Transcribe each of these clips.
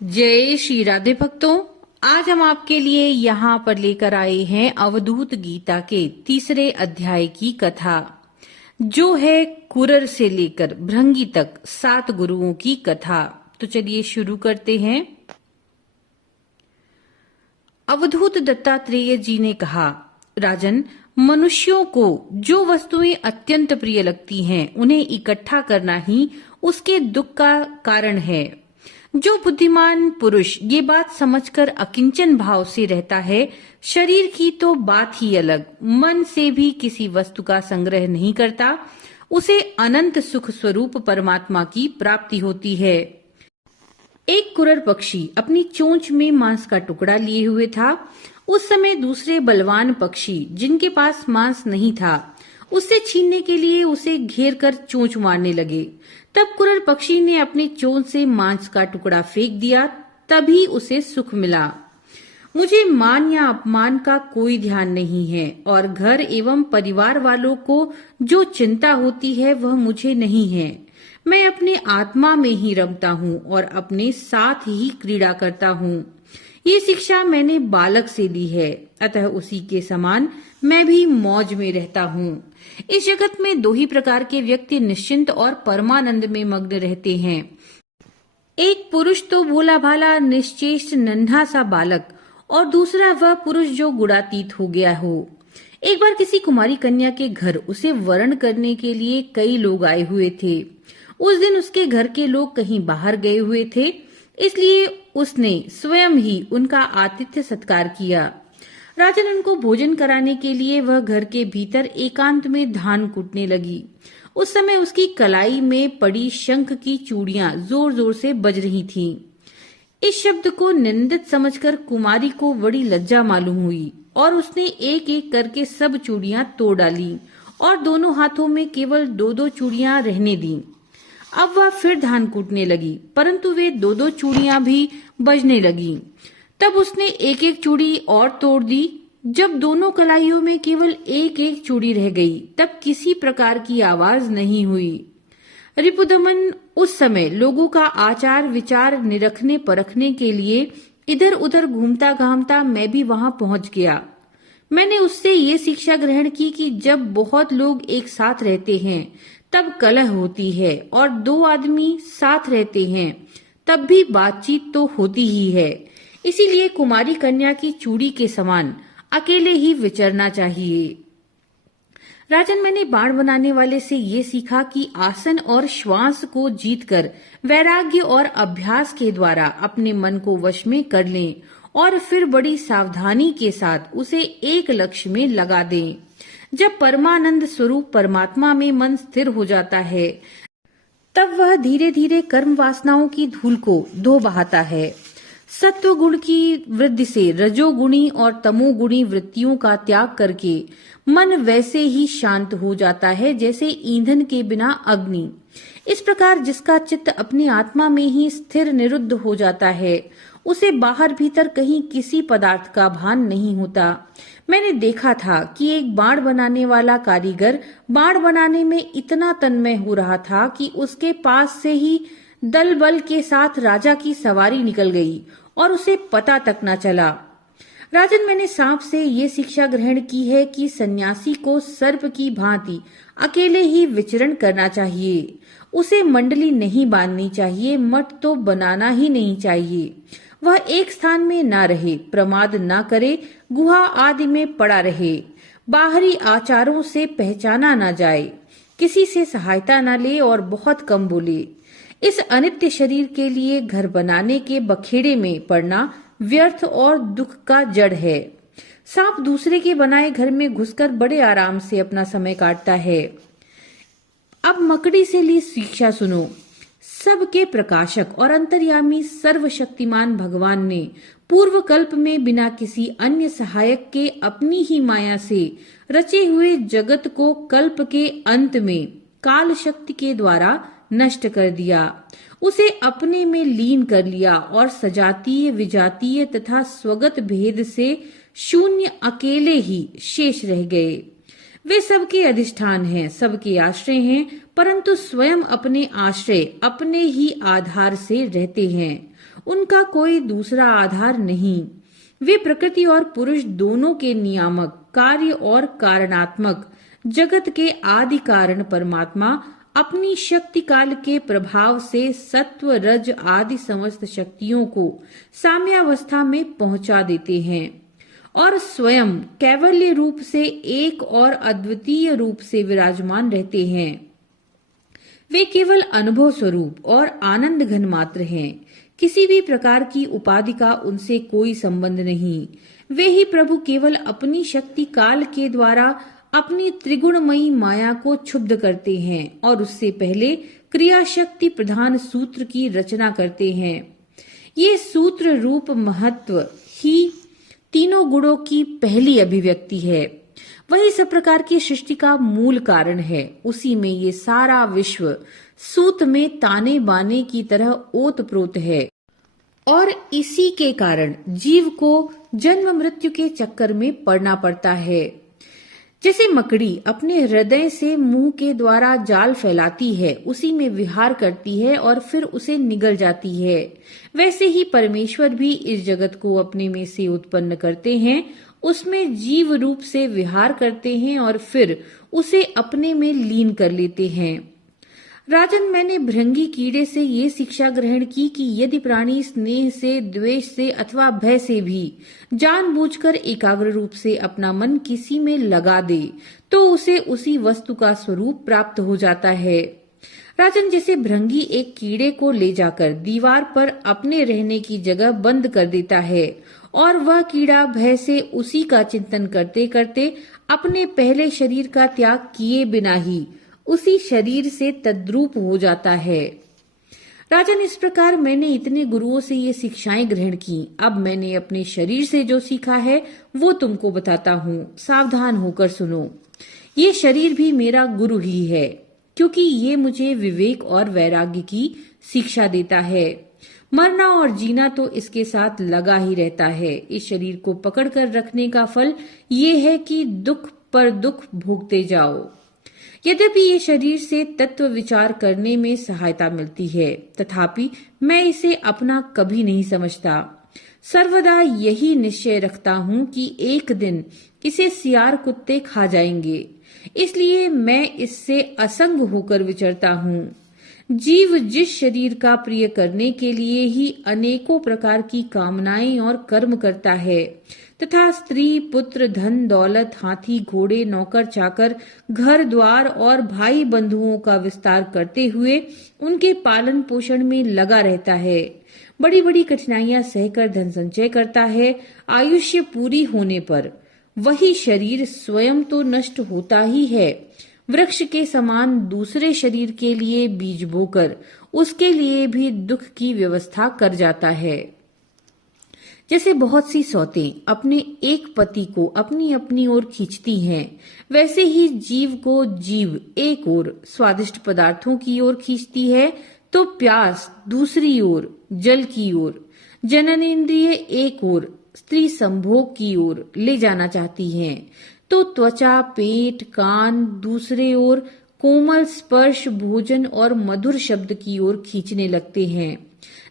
जय श्री राधे भक्तों। आज हम आपके लिए यहाँ पर लेकर आए हैं अवधूत गीता के 3 अध्याय की कथा, जो है कुरर से लेकर भृंगी तक 7 गुरुओं की कथा। तो चलिए शुरू करते हैं। अवधूत दत्तात्रेय जी ने कहा, राजन, मनुष्यों को जो वस्तुएं अत्यंत प्रिय लगती हैं, उन्हें इकट्ठा करना ही उसके दुख का कारण है। जो बुद्धिमान पुरुष ये बात समझकर अकिंचन भाव से रहता है, शरीर की तो बात ही अलग, मन से भी किसी वस्तु का संग्रह नहीं करता, उसे अनंत सुख स्वरूप परमात्मा की प्राप्ति होती है। एक कुरर पक्षी अपनी चोंच में मांस का टुकड़ा लिए हुए था। उस समय दूसरे बलवान पक्षी, जिनके पास मांस नहीं था, उससे छीनने के लिए उसे घेर कर चोंच मारने लगे। तब कुरर पक्षी ने अपनी चोंच से मांस का टुकड़ा फेंक दिया, तभी उसे सुख मिला। मुझे मान या अपमान का कोई ध्यान नहीं है, और घर एवं परिवार वालों को जो चिंता होती है वह मुझे नहीं है। मैं अपने आत्मा में ही रमता हूँ और अपने साथ ही क्रीड़ा करता हूँ। ये शिक्षा मैंने बालक से ली है, अतः उसी के समान मैं भी मौज में रहता हूँ। इस जगत में 2 ही प्रकार के व्यक्ति निश्चिंत और परमानंद में मग्न रहते हैं। एक पुरुष तो भोला भाला निश्चेष्ट नन्हा सा बालक, और दूसरा वह पुरुष जो गुणातीत हो गया हो। एक बार किसी कुमारी कन्या के घर उसे वरण करने के लिए कई लोग आए हुए थे। उस दिन उसके घर के लोग कहीं बाहर गए हुए थे, इसलिए उसने स्वयं ही उनका आतिथ्य सत्कार किया। राजन, उनको भोजन कराने के लिए वह घर के भीतर एकांत में धान कूटने लगी। उस समय उसकी कलाई में पड़ी शंख की चूड़ियां जोर जोर से बज रही थीं। इस शब्द को निंदित समझकर कुमारी को बड़ी लज्जा मालूम हुई, और उसने एक एक करके सब चूड़ियां तोड़ डाली और दोनों हाथों में केवल 2-2 चूड़ियां रहने दी। अब वह फिर धान कूटने लगी, परंतु वे 2-2 चूड़ियां भी बजने लगी। तब उसने एक एक चूड़ी और तोड़ दी। जब दोनों कलाइयों में केवल एक एक चूड़ी रह गई, तब किसी प्रकार की आवाज नहीं हुई। रिपुदमन उस समय लोगों का आचार विचार निरखने परखने के लिए इधर उधर घूमता घामता मैं भी वहां पहुंच गया। मैंने उससे ये शिक्षा ग्रहण की कि जब बहुत लोग एक साथ रहते हैं तब कलह होती है, और 2 आदमी साथ रहते हैं तब भी बातचीत तो होती ही है। इसीलिए कुमारी कन्या की चूड़ी के समान अकेले ही विचरना चाहिए। राजन, मैंने बाण बनाने वाले से ये सीखा कि आसन और श्वास को जीतकर वैराग्य और अभ्यास के द्वारा अपने मन को वश में कर लें, और फिर बड़ी सावधानी के साथ उसे एक लक्ष्य में लगा दें। जब परमानंद स्वरूप परमात्मा में मन स्थिर हो जाता है, तब वह धीरे धीरे कर्म वासनाओं की धूल को धो बहाता है। सत्व गुण की वृद्धि से रजोगुणी और तमोगुणी वृत्तियों का त्याग करके मन वैसे ही शांत हो जाता है जैसे ईंधन के बिना अग्नि। इस प्रकार जिसका चित्त अपनी आत्मा में ही स्थिर निरुद्ध हो जाता है, उसे बाहर भीतर कहीं किसी पदार्थ का भान नहीं होता। मैंने देखा था कि एक बाण बनाने वाला कारीगर बाण बनाने में इतना तन्मय हो रहा था कि उसके पास से ही दल बल के साथ राजा की सवारी निकल गई और उसे पता तक न चला। राजन, मैंने सांप से ये शिक्षा ग्रहण की है कि सन्यासी को सर्प की भांति अकेले ही विचरण करना चाहिए। उसे मंडली नहीं बांधनी चाहिए, मठ तो बनाना ही नहीं चाहिए। वह एक स्थान में न रहे, प्रमाद न करे, गुहा आदि में पड़ा रहे, बाहरी आचारों से पहचाना न जाए, किसी से सहायता न ले और बहुत कम बोले। इस अनित्य शरीर के लिए घर बनाने के बखेड़े में पड़ना व्यर्थ और दुख का जड़ है। सांप दूसरे के बनाए घर में घुसकर बड़े आराम से अपना समय काटता है। अब मकड़ी से ली शिक्षा सुनो। सबके प्रकाशक और अंतर्यामी सर्वशक्तिमान भगवान ने पूर्व कल्प में बिना किसी अन्य सहायक के अपनी ही माया से रचे हुए जगत को कल्प के अंत में काल शक्ति के द्वारा नष्ट कर दिया। उसे अपने में लीन कर लिया और सजातीय विजातीय तथा स्वगत भेद से शून्य अकेले ही शेष रह गए। वे सबके अधिष्ठान हैं, सबके आश्रय हैं, परंतु स्वयं अपने आश्रय अपने ही आधार से रहते हैं। उनका कोई दूसरा आधार नहीं। वे प्रकृति और पुरुष दोनों के नियामक, कार्य और कारणात्मक, जगत के आदि कारण परमात्मा अपनी शक्ति काल के प्रभाव से सत्व रज आदि समस्त शक्तियों को साम्यावस्था में पहुंचा देते हैं और स्वयं कैवल्य रूप से एक और अद्वितीय रूप से विराजमान रहते हैं। वे केवल अनुभव स्वरूप और आनंद घन मात्र हैं। किसी भी प्रकार की उपाधि का उनसे कोई संबंध नहीं। वे ही प्रभु केवल अपनी शक्ति काल के द्वारा अपनी त्रिगुणमयी माया को क्षुब्ध करते हैं और उससे पहले क्रिया शक्ति प्रधान सूत्र की रचना करते हैं। ये सूत्र रूप महत्व ही तीनों गुणों की पहली अभिव्यक्ति है। वही सब प्रकार की सृष्टि का मूल कारण है। उसी में ये सारा विश्व सूत में ताने बाने की तरह ओतप्रोत है और इसी के कारण जीव को जन्म मृत्यु के चक्कर में पड़ना पड़ता है। जैसे मकड़ी अपने हृदय से मुंह के द्वारा जाल फैलाती है, उसी में विहार करती है और फिर उसे निगल जाती है, वैसे ही परमेश्वर भी इस जगत को अपने में से उत्पन्न करते हैं, उसमें जीव रूप से विहार करते हैं और फिर उसे अपने में लीन कर लेते हैं। राजन, मैंने भृंगी कीड़े से ये शिक्षा ग्रहण की कि यदि प्राणी स्नेह से, द्वेष से अथवा भय से भी जानबूझकर एकाग्र रूप से अपना मन किसी में लगा दे तो उसे उसी वस्तु का स्वरूप प्राप्त हो जाता है। राजन, जैसे भृंगी एक कीड़े को ले जाकर दीवार पर अपने रहने की जगह बंद कर देता है और वह कीड़ा भय से उसी का चिंतन करते करते अपने पहले शरीर का त्याग किए बिना ही उसी शरीर से तद्रूप हो जाता है। राजन, इस प्रकार मैंने इतने गुरुओं से ये शिक्षाएं ग्रहण की। अब मैंने अपने शरीर से जो सीखा है वो तुमको बताता हूँ। सावधान होकर सुनो। ये शरीर भी मेरा गुरु ही है, क्योंकि ये मुझे विवेक और वैराग्य की शिक्षा देता है। मरना और जीना तो इसके साथ लगा ही रहता है। इस शरीर को पकड़कर रखने का फल ये है कि दुख पर दुख भोगते जाओ। यद्यपि ये शरीर से तत्व विचार करने में सहायता मिलती है, तथापि मैं इसे अपना कभी नहीं समझता। सर्वदा यही निश्चय रखता हूँ कि एक दिन इसे सियार कुत्ते खा जाएंगे, इसलिए मैं इससे असंग होकर विचरता हूँ। जीव जिस शरीर का प्रिय करने के लिए ही अनेकों प्रकार की कामनाएं और कर्म करता है तथा स्त्री, पुत्र, धन, दौलत, हाथी, घोड़े, नौकर, चाकर, घर द्वार और भाई बंधुओं का विस्तार करते हुए उनके पालन पोषण में लगा रहता है, बड़ी बड़ी कठिनाइयां सहकर धन संचय करता है। आयुष्य पूरी होने पर वही शरीर स्वयं तो नष्ट होता ही है, वृक्ष के समान दूसरे शरीर के लिए बीज बोकर उसके लिए भी दुख की व्यवस्था कर जाता है। जैसे बहुत सी सौतें अपने एक पति को अपनी अपनी ओर खींचती हैं, वैसे ही जीव को जीव एक ओर स्वादिष्ट पदार्थों की ओर खींचती है तो प्यास दूसरी ओर जल की ओर, जननेंद्रिय एक ओर स्त्री संभोग की ओर ले जाना चाहती हैं, तो त्वचा, पेट, कान दूसरे ओर कोमल स्पर्श, भोजन और मधुर शब्द की ओर खींचने लगते हैं।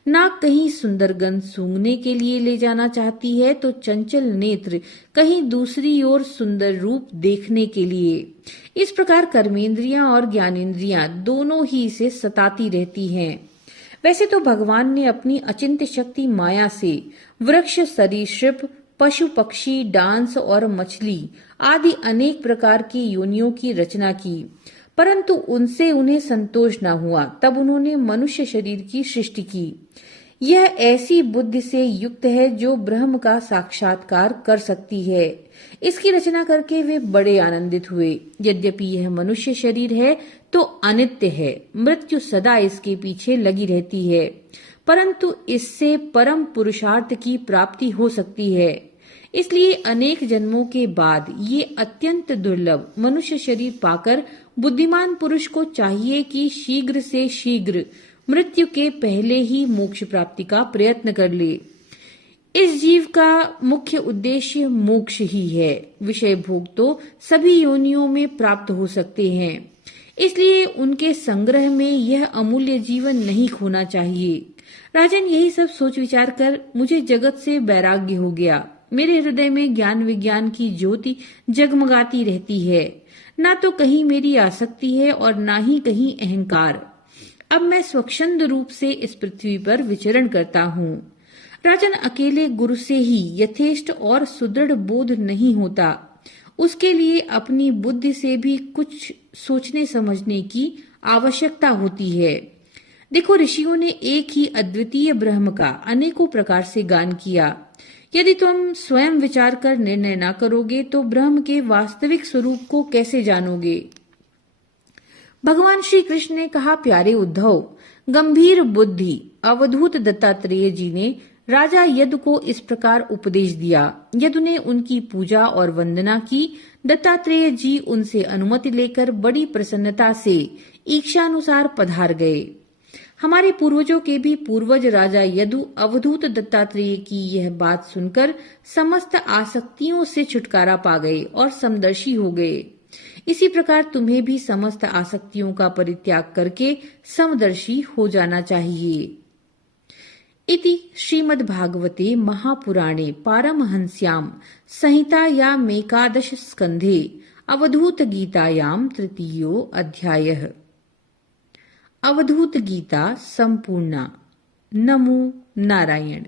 नाक कहीं सुंदर गंध सूंघने के लिए ले जाना चाहती है तो चंचल नेत्र कहीं दूसरी ओर सुंदर रूप देखने के लिए। इस प्रकार कर्मेंद्रियां और ज्ञानेंद्रियां दोनों ही इसे सताती रहती हैं। वैसे तो भगवान ने अपनी अचिंत्य शक्ति माया से वृक्ष, सरीसृप, पशु, पक्षी, डांस और मछली आदि अनेक प्रकार की योनियों की रचना की, परंतु उनसे उन्हें संतोष न हुआ। तब उन्होंने मनुष्य शरीर की सृष्टि की। यह ऐसी बुद्धि से युक्त है जो ब्रह्म का साक्षात्कार कर सकती है। इसकी रचना करके वे बड़े आनंदित हुए। यद्यपि यह मनुष्य शरीर है तो अनित्य है, मृत्यु सदा इसके पीछे लगी रहती है, परंतु इससे परम पुरुषार्थ की प्राप्ति हो सकती है। इसलिए अनेक जन्मों के बाद ये अत्यंत दुर्लभ मनुष्य शरीर पाकर बुद्धिमान पुरुष को चाहिए कि शीघ्र से शीघ्र मृत्यु के पहले ही मोक्ष प्राप्ति का प्रयत्न कर ले। इस जीव का मुख्य उद्देश्य मोक्ष ही है। विषय भोग तो सभी योनियों में प्राप्त हो सकते हैं, इसलिए उनके संग्रह में यह अमूल्य जीवन नहीं खोना चाहिए। राजन, यही सब सोच विचार कर मुझे जगत से वैराग्य हो गया। मेरे हृदय में ज्ञान विज्ञान की ज्योति जगमगाती रहती है। ना तो कहीं मेरी आसक्ति है और ना ही कहीं अहंकार। अब मैं स्वच्छंद रूप से इस पृथ्वी पर विचरण करता हूँ। राजन, अकेले गुरु से ही यथेष्ट और सुदृढ़ बोध नहीं होता। उसके लिए अपनी बुद्धि से भी कुछ सोचने समझने की आवश्यकता होती है। देखो, ऋषियों ने एक ही अद्वितीय ब्रह्म का अनेकों प्रकार से गान किया। यदि तुम स्वयं विचार कर निर्णय न करोगे तो ब्रह्म के वास्तविक स्वरूप को कैसे जानोगे? भगवान श्री कृष्ण ने कहा, प्यारे उद्धव, गंभीर बुद्धि अवधूत दत्तात्रेय जी ने राजा यदु को इस प्रकार उपदेश दिया। यदु ने उनकी पूजा और वंदना की। दत्तात्रेय जी उनसे अनुमति लेकर बड़ी प्रसन्नता से इच्छानुसार पधार गए। हमारे पूर्वजों के भी पूर्वज राजा यदु अवधूत दत्तात्रेय की यह बात सुनकर समस्त आसक्तियों से छुटकारा पा गए और समदर्शी हो गए। इसी प्रकार तुम्हें भी समस्त आसक्तियों का परित्याग करके समदर्शी हो जाना चाहिए। इति श्रीमद्भागवते महापुराणे पारमहंस्यां संहितायाम् एकादश स्कंधे अवधूत गीतायां तृतीयो अध्यायः। अवधूत गीता संपूर्णा। नमो नारायण।